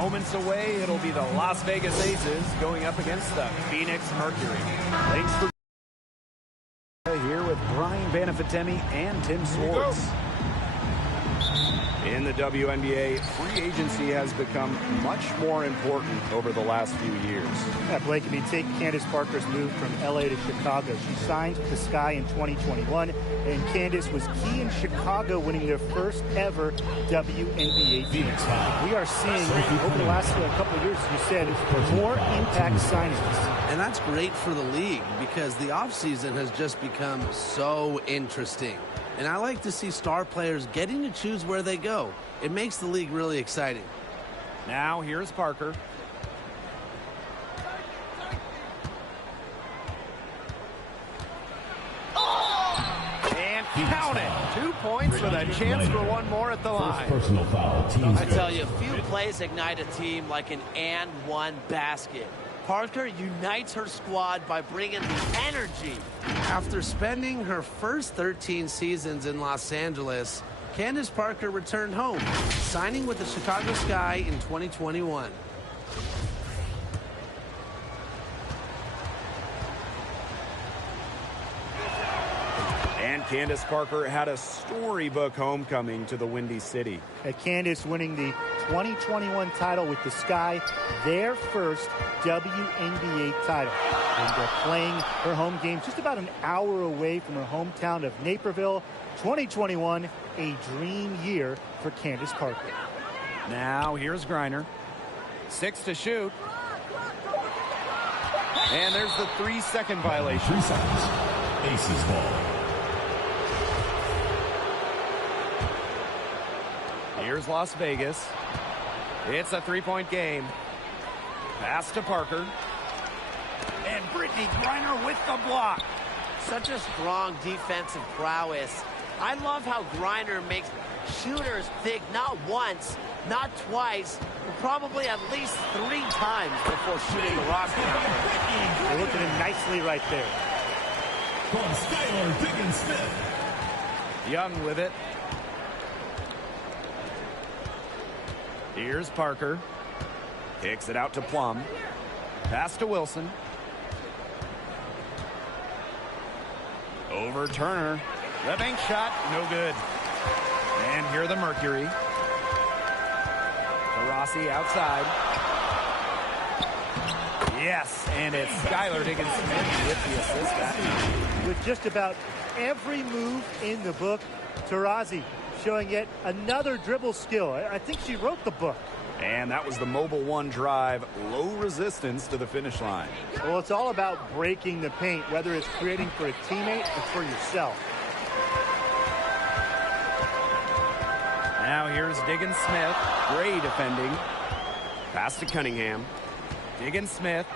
Moments away, it'll be the Las Vegas Aces going up against the Phoenix Mercury. Thanks for here with Brian Banafitemi and Tim Swartz. In the WNBA, free agency has become much more important over the last few years. Yeah, Blake, if you take Candace Parker's move from LA to Chicago, she signed with the Sky in 2021, and Candace was key in Chicago winning their first ever WNBA Phoenix. We are seeing over the last couple of years, as you said, more impact signings. And that's great for the league because the offseason has just become so interesting. And I like to see star players getting to choose where they go. It makes the league really exciting. Now here's Parker. And count it. 2 points with a chance for one more at the line. Personal foul. I tell you, few plays ignite a team like an and one basket. Parker unites her squad by bringing the energy. After spending her first 13 seasons in Los Angeles, Candace Parker returned home, signing with the Chicago Sky in 2021. And Candace Parker had a storybook homecoming to the Windy City. Candace winning the 2021 title with the Sky, their first WNBA title. And playing her home game just about an hour away from her hometown of Naperville. 2021, a dream year for Candace Parker. Now here's Griner. 6 to shoot. And there's the 3-second violation. 3 seconds. Aces ball. Here's Las Vegas. It's a 3-point game. Pass to Parker. And Brittany Griner with the block. Such a strong defensive prowess. I love how Griner makes shooters think not once, not twice, but probably at least 3 times before shooting the rock down. They're looking at him nicely right there. From Skylar Diggins-Smith. Young with it. Here's Parker. Kicks it out to Plum. Pass to Wilson. Over Turner. The bank shot, no good. And here the Mercury. Taurasi outside. Yes, and it's Skylar Diggins-Smith with the assist that time. With just about every move in the book, Taurasi showing yet another dribble skill. I think she wrote the book. And that was the Mobile One drive, low resistance to the finish line. Well, it's all about breaking the paint, whether it's creating for a teammate or for yourself. Now here's Diggins-Smith, Gray defending. Pass to Cunningham. Diggins-Smith.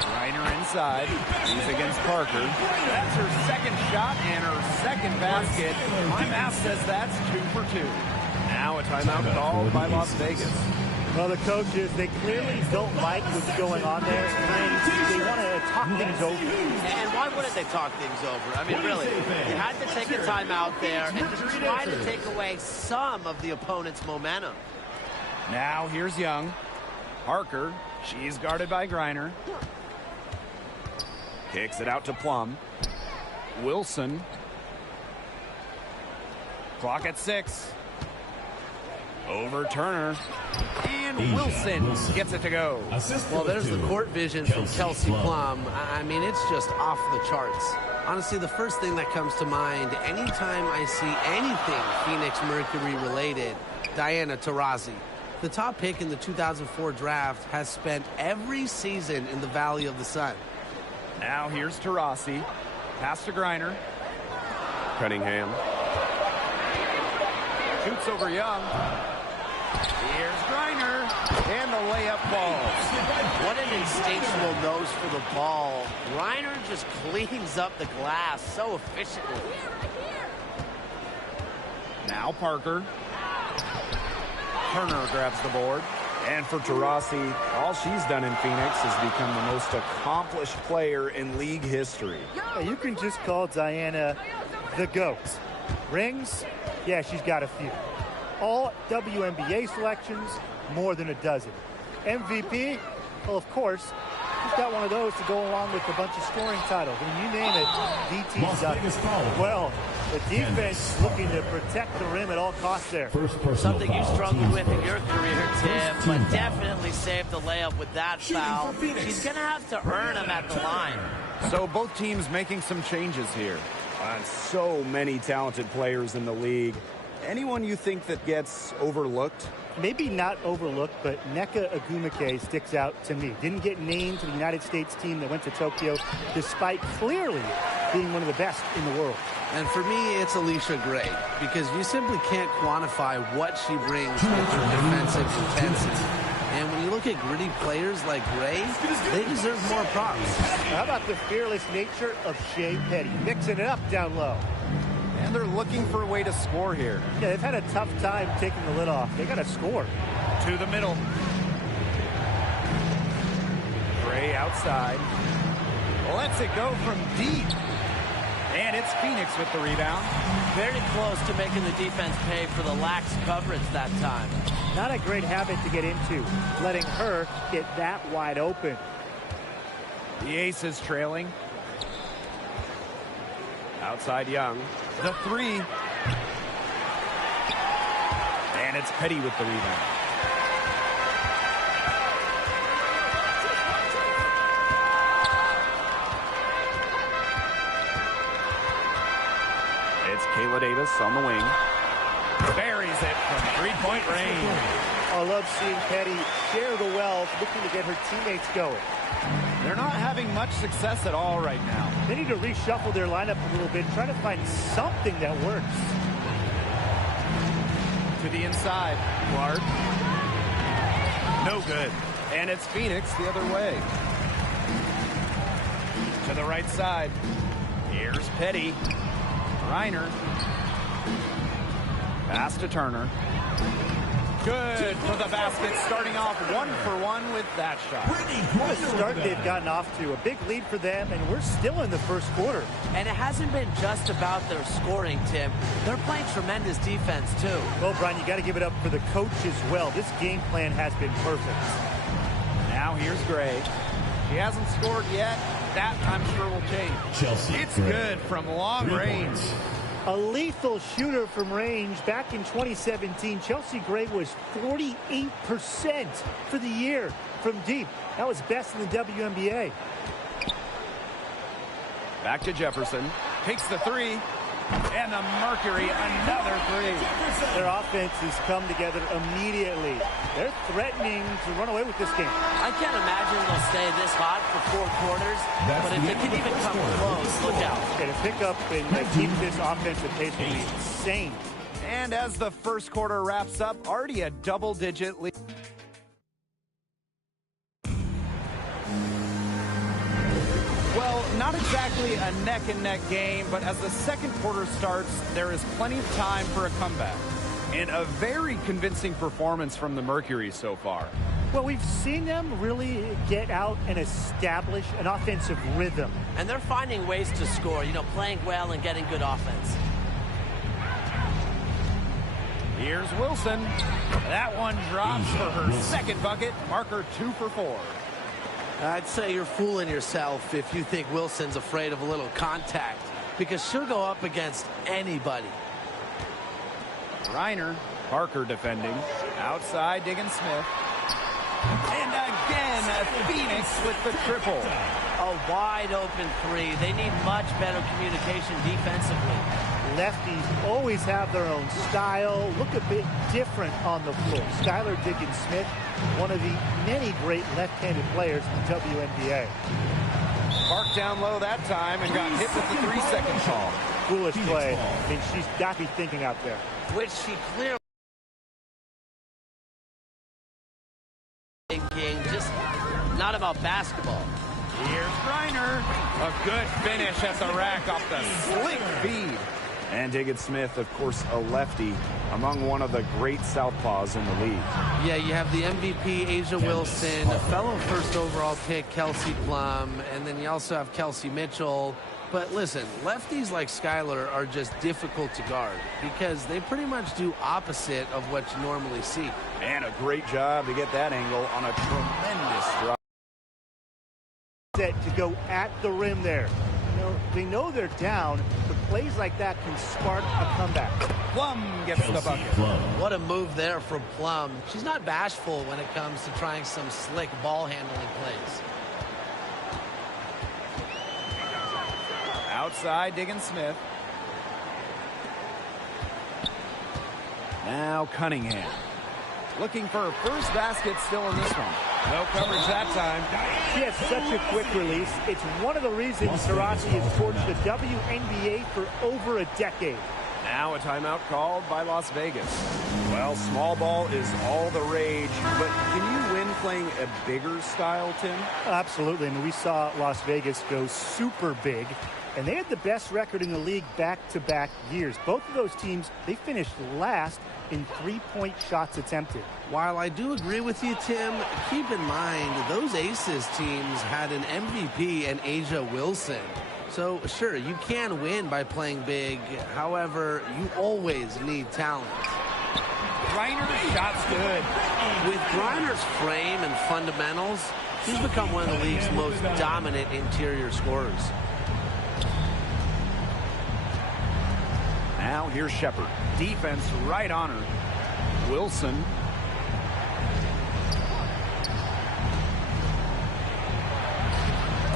Griner inside. He's against Parker. That's her second shot and her second basket. My math says that's 2 for 2. Now a timeout called by Las Vegas. Well, the coaches, they clearly don't like what's going on there, and they want to talk things over. And why wouldn't they talk things over? I mean, really, you had to take a timeout there and just try to take away some of the opponent's momentum. Now here's Young. Parker, she's guarded by Griner. Kicks it out to Plum. Wilson. Clock at 6. Over Turner. And Wilson gets it to go. Well, there's the court vision from Kelsey Plum. I mean, it's just off the charts. Honestly, the first thing that comes to mind anytime I see anything Phoenix Mercury related, Diana Taurasi. The top pick in the 2004 draft has spent every season in the Valley of the Sun. Now here's Taurasi. Pass to Griner. Cunningham. Shoots over Young. Here's Griner. And the layup falls. What an instinctual nose for the ball. Griner just cleans up the glass so efficiently. Now Parker. Turner grabs the board. And for Taurasi, all she's done in Phoenix is become the most accomplished player in league history. You can just call Diana the GOAT. Rings? Yeah, she's got a few. All WNBA selections, more than a dozen. MVP, well, of course, he's got one of those to go along with a bunch of scoring titles. I mean, you name it, DT's done it. Well, the defense looking to protect the rim at all costs there. Something you struggled with in your career, Tim, but definitely saved the layup with that foul. He's going to have to earn them at the line. So both teams making some changes here. So many talented players in the league. Anyone you think that gets overlooked? Maybe not overlooked, but Nneka Ogwumike sticks out to me. Didn't get named to the United States team that went to Tokyo, despite clearly being one of the best in the world. And for me, it's Alicia Gray, because you simply can't quantify what she brings with her defensive intensity. And when you look at gritty players like Gray, they deserve more props. How about the fearless nature of Shea Petty, mixing it up down low? And they're looking for a way to score here. Yeah, they've had a tough time taking the lid off. They got to score. To the middle. Gray outside. Lets it go from deep. And it's Phoenix with the rebound. Very close to making the defense pay for the lax coverage that time. Not a great habit to get into, letting her get that wide open. The Aces trailing. Outside Young. The three. And it's Petty with the rebound. It's Kayla Davis on the wing. Buries it from three-point range. I love seeing Petty share the wealth, looking to get her teammates going. They're not having much success at all right now. They need to reshuffle their lineup a little bit, try to find something that works. To the inside. Clark. No good. And it's Phoenix the other way. To the right side. Here's Petty. Reiner. Pass to Turner. Good for the basket, starting off 1-for-1 with that shot. What a start they've gotten off to. A big lead for them, and we're still in the first quarter. And it hasn't been just about their scoring, Tim. They're playing tremendous defense, too. Well, Brian, you got to give it up for the coach as well. This game plan has been perfect. Now here's Gray. He hasn't scored yet. That, I'm sure, will change. Chelsea It's Gray. good from long range. A lethal shooter from range. Back in 2017, Chelsea Gray was 48% for the year from deep. That was best in the WNBA. Back to Jefferson. Takes the three. And the Mercury, another three. Their offense has come together immediately. They're threatening to run away with this game. I can't imagine they'll stay this hot for 4 quarters, but if they can even come close, look out. Okay, to pick up and keep this offensive pace will be insane. And as the first quarter wraps up, already a double-digit lead. Well, not exactly a neck-and-neck game, but as the second quarter starts, there is plenty of time for a comeback. And a very convincing performance from the Mercury so far. Well, we've seen them really get out and establish an offensive rhythm. And they're finding ways to score, playing well and getting good offense. Here's Wilson. That one drops for her second bucket. Marker 2 for 4. I'd say you're fooling yourself if you think Wilson's afraid of a little contact, because she'll go up against anybody. Reiner, Parker defending. Outside, Diggins Smith. And again, Phoenix with the triple. A wide open three. They need much better communication defensively. Lefties always have their own style, look a bit different on the floor. Skylar Diggins Smith, one of the many great left-handed players in the WNBA. Park down low that time and got hit with the 3-second call. Foolish play. I mean, she's got to be thinking out there. Which she clearly thinking, just not about basketball. Here's Reiner. A good finish at the rack off the slick feed. And Diggins Smith, of course, a lefty, among one of the great southpaws in the league. Yeah, you have the MVP, Asia Wilson, a fellow first overall pick, Kelsey Plum, and then you also have Kelsey Mitchell, But listen, lefties like Skylar are just difficult to guard because they pretty much do opposite of what you normally see. And a great job to get that angle on a tremendous drive. To go at the rim there. You know, they know they're down, but plays like that can spark a comeback. Plum gets the bucket. What a move there from Plum. She's not bashful when it comes to trying some slick ball handling plays. Outside, Diggin Smith. Now Cunningham. Looking for her first basket still in this one. No coverage that time. She has such a quick release. It's one of the reasons Taurasi has torched the WNBA for over a decade. Now a timeout called by Las Vegas. Well, small ball is all the rage, but can you win playing a bigger style, Tim? Absolutely. I mean, we saw Las Vegas go super big, and they had the best record in the league back-to-back years. Both of those teams, they finished last in three-point shots attempted. While I do agree with you, Tim, keep in mind those Aces teams had an MVP in Asia Wilson. So, sure, you can win by playing big. However, you always need talent. Griner's shot's good. With Griner's frame and fundamentals, he's become one of the league's most dominant interior scorers. Now here's Shepard. Defense right on her. Wilson.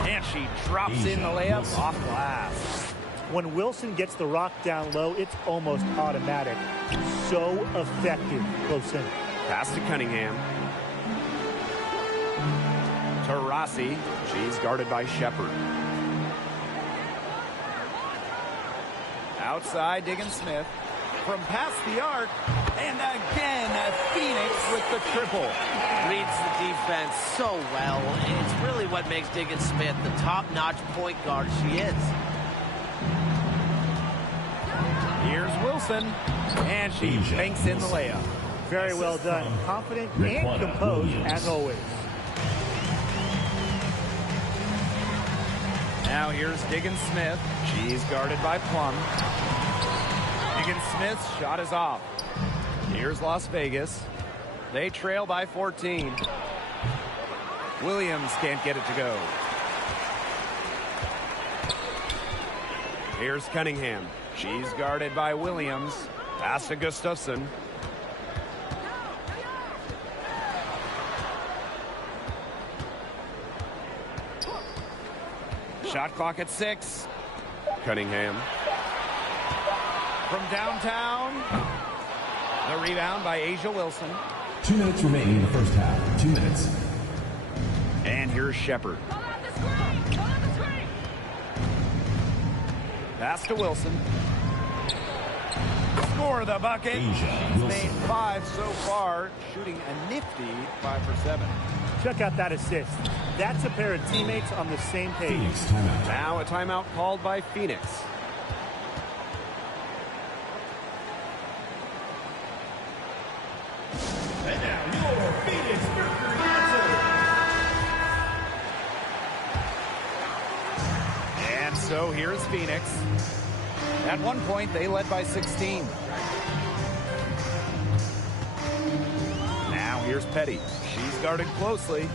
And she drops in the layup off glass. When Wilson gets the rock down low, it's almost automatic. So effective close in. Pass to Cunningham. Taurasi. She's guarded by Shepard. Outside, Diggin Smith. From past the arc. And again, Phoenix with the triple. Reads the defense so well. It's really what makes Diggin Smith the top-notch point guard she is. Here's Wilson. And she banks in the layup. Very well done. Confident and composed as always. Now here's Diggin Smith. She's guarded by Plum. Diggin Smith's shot is off. Here's Las Vegas. They trail by 14. Williams can't get it to go. Here's Cunningham. She's guarded by Williams. Pass to Gustafson. Shot clock at 6. Cunningham. From downtown. The rebound by Asia Wilson. 2 minutes remaining in the first half. 2 minutes. And here's Shepard. Pass to Wilson. Score the bucket. She's made 5 so far, shooting a nifty 5 for 7. Check out that assist. That's a pair of teammates on the same page. Phoenix timeout. Now a timeout called by Phoenix. And now your Phoenix Mercury answer. And so here's Phoenix. At one point, they led by 16. Now here's Petty. She's guarded closely.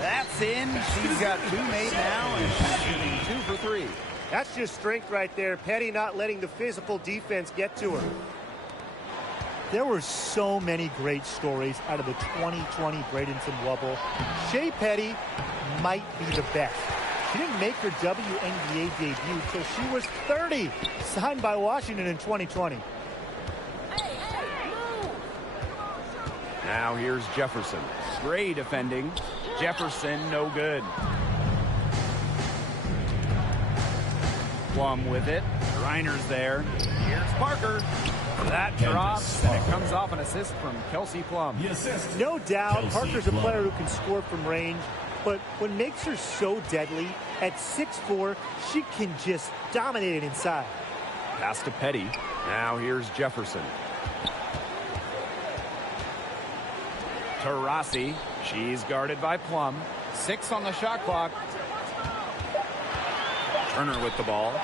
That's in. She's got 2 made now, and she's shooting 2 for 3. That's just strength right there. Petty not letting the physical defense get to her. There were so many great stories out of the 2020 Bradenton Wubble. Shea Petty might be the best. She didn't make her WNBA debut till she was 30, signed by Washington in 2020. Now here's Jefferson. Gray defending. Jefferson, no good. Plum with it. Reiner's there. Here's Parker. That drops, and it comes off an assist from Kelsey Plum. The assist. No doubt, Kelsey Parker's a Plum. player who can score from range, but what makes her so deadly, at 6'4", she can just dominate it inside. Pass to Petty. Now here's Jefferson. Taurasi. She's guarded by Plum. 6 on the shot clock. Turner with the ball.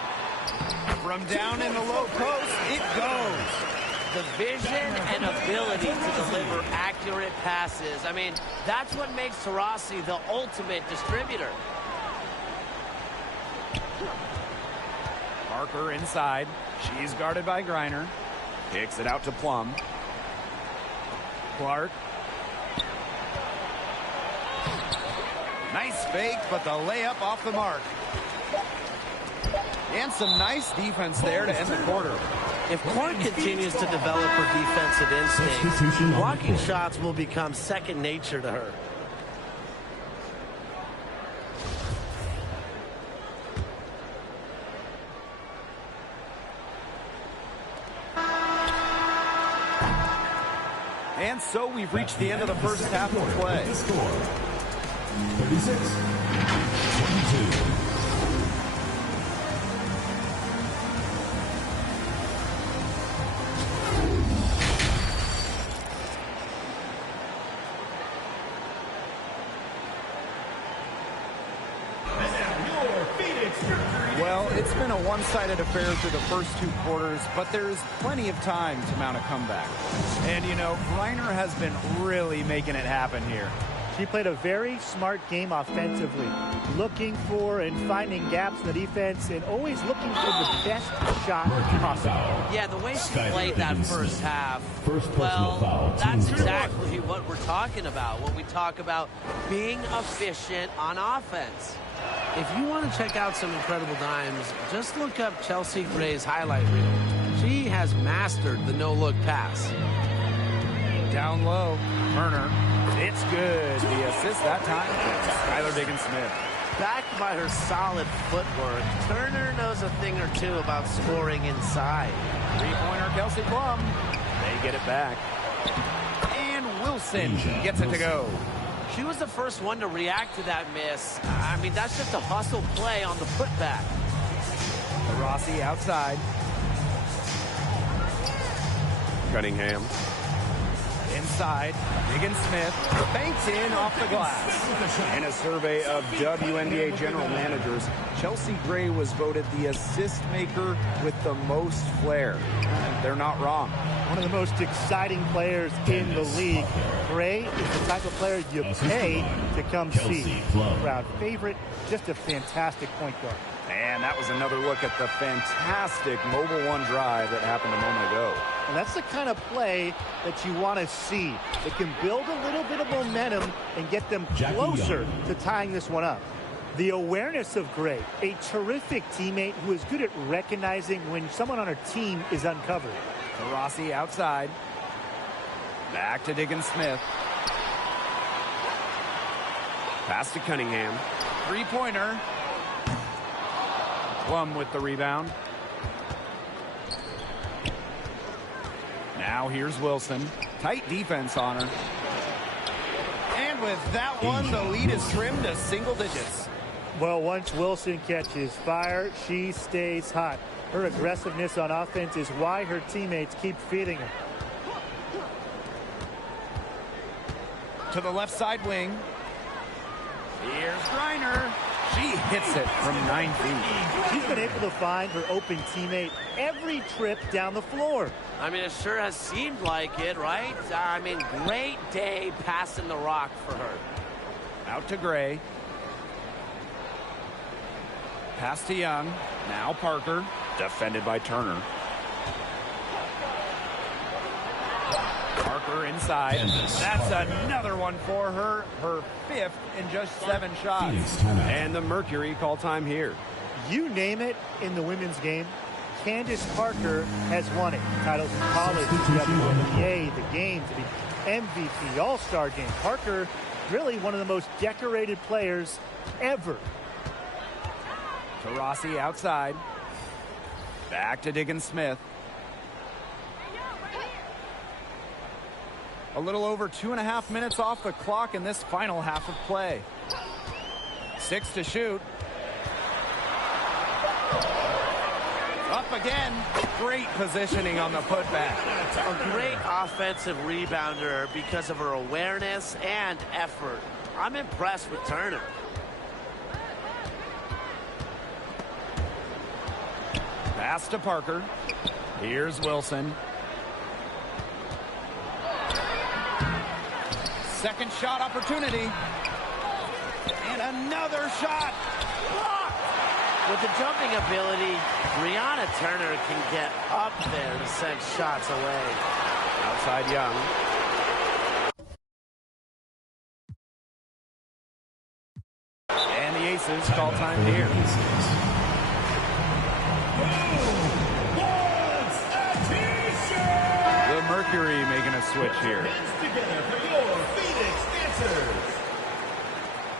From down in the low post, it goes. The vision and ability to deliver accurate passes. I mean, that's what makes Taurasi the ultimate distributor. Parker inside. She's guarded by Griner. Kicks it out to Plum. Clark. Nice fake, but the layup off the mark. And some nice defense there to end the quarter. If Clark continues to develop her defensive instinct, blocking shots will become second nature to her. And so we've reached the end of the first half of play. 36-22. Well, it's been a one-sided affair through the first 2 quarters, but there's plenty of time to mount a comeback. And, you know, Griner has been really making it happen here. She played a very smart game offensively, looking for and finding gaps in the defense and always looking for the best shot possible. Yeah, the way she played that first half, well, that's exactly what we're talking about when we talk about being efficient on offense. If you want to check out some incredible dimes, just look up Chelsea Gray's highlight reel. She has mastered the no-look pass. Down low, Turner. It's good. The assist that time. Skylar Diggins-Smith. Backed by her solid footwork, Turner knows a thing or two about scoring inside. Three-pointer Kelsey Plum. They get it back. And Wilson gets it to go. She was the first one to react to that miss. I mean, that's just a hustle play on the putback. Rossi outside. Cunningham. Inside. Diggins-Smith banks in off the glass. In a survey of WNBA general managers, Chelsea Gray was voted the assist maker with the most flair. And they're not wrong. One of the most exciting players in the league. Gray is the type of player you pay to come see. Crowd favorite, just a fantastic point guard. And that was another look at the fantastic mobile one drive that happened a moment ago. And that's the kind of play that you want to see. It can build a little bit of momentum and get them closer to tying this one up. The awareness of Gray, a terrific teammate who is good at recognizing when someone on her team is uncovered. Rossi outside. Back to Diggins-Smith. Pass to Cunningham. Three-pointer. Plum with the rebound. Now here's Wilson. Tight defense on her. And with that one, the lead is trimmed to single digits. Well, once Wilson catches fire, she stays hot. Her aggressiveness on offense is why her teammates keep feeding her. To the left side wing. Here's Griner. She hits it from 9 feet. She's been able to find her open teammate every trip down the floor. I mean, it sure has seemed like it, right? I mean, great day passing the rock for her. Out to Gray. Pass to Young. Now Parker. Defended by Turner. Parker inside. That's another one for her. Her fifth in just 7 shots. And the Mercury call time here. You name it in the women's game, Candace Parker has won it. Titles in college, the WNBA, the games, the MVP, All-Star game. Parker, really one of the most decorated players ever. To Rossi outside. Back to Diggins-Smith. A little over 2.5 minutes off the clock in this final half of play. 6 to shoot. Up again. Great positioning on the putback. A great offensive rebounder because of her awareness and effort. I'm impressed with Turner. Pass to Parker. Here's Wilson. Second shot opportunity. And another shot. Blocked. With the jumping ability, Brianna Turner can get up there and send shots away. Outside Young. And the Aces call time here. The Mercury making a switch here. Together for your Phoenix Dancers.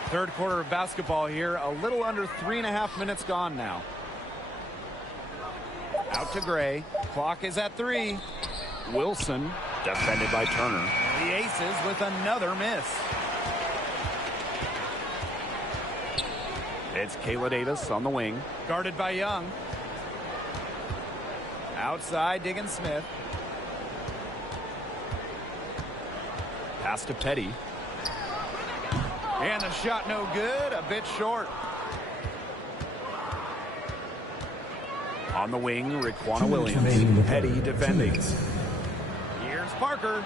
Third quarter of basketball here. A little under 3.5 minutes gone now. Out to Gray. Clock is at 3. Wilson defended by Turner. The Aces with another miss. It's Kayla Davis on the wing. Guarded by Young. Outside, Diggin Smith. Pass to Petty. And the shot no good, a bit short. On the wing, Raquana Williams. Petty defending. Here's Parker.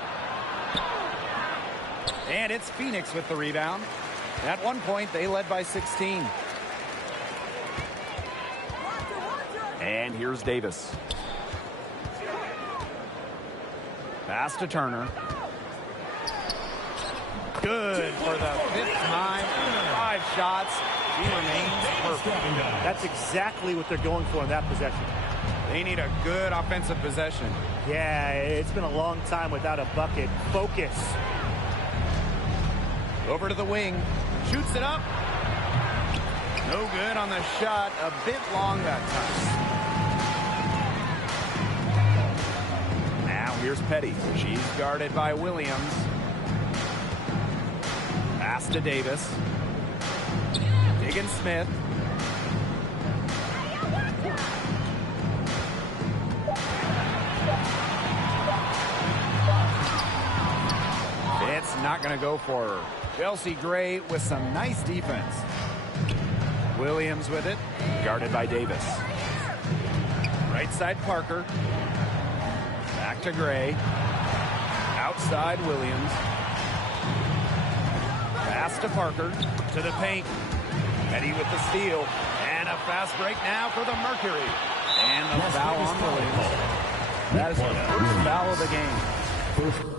And it's Phoenix with the rebound. At one point, they led by 16. And here's Davis. Pass to Turner. Good for the 5th time. 5 shots. He remains perfect. That's exactly what they're going for in that possession. They need a good offensive possession. Yeah, it's been a long time without a bucket. Focus. Over to the wing. Shoots it up. No good on the shot. A bit long that time. Now here's Petty. She's guarded by Williams. Pass to Davis. Diggin Smith. It's not going to go for her. Chelsea Gray with some nice defense. Williams with it. Guarded by Davis. Right side Parker. Back to Gray. Outside Williams. Pass to Parker. To the paint. Petty with the steal. And a fast break now for the Mercury. And the foul on Williams. That is the first foul of the game.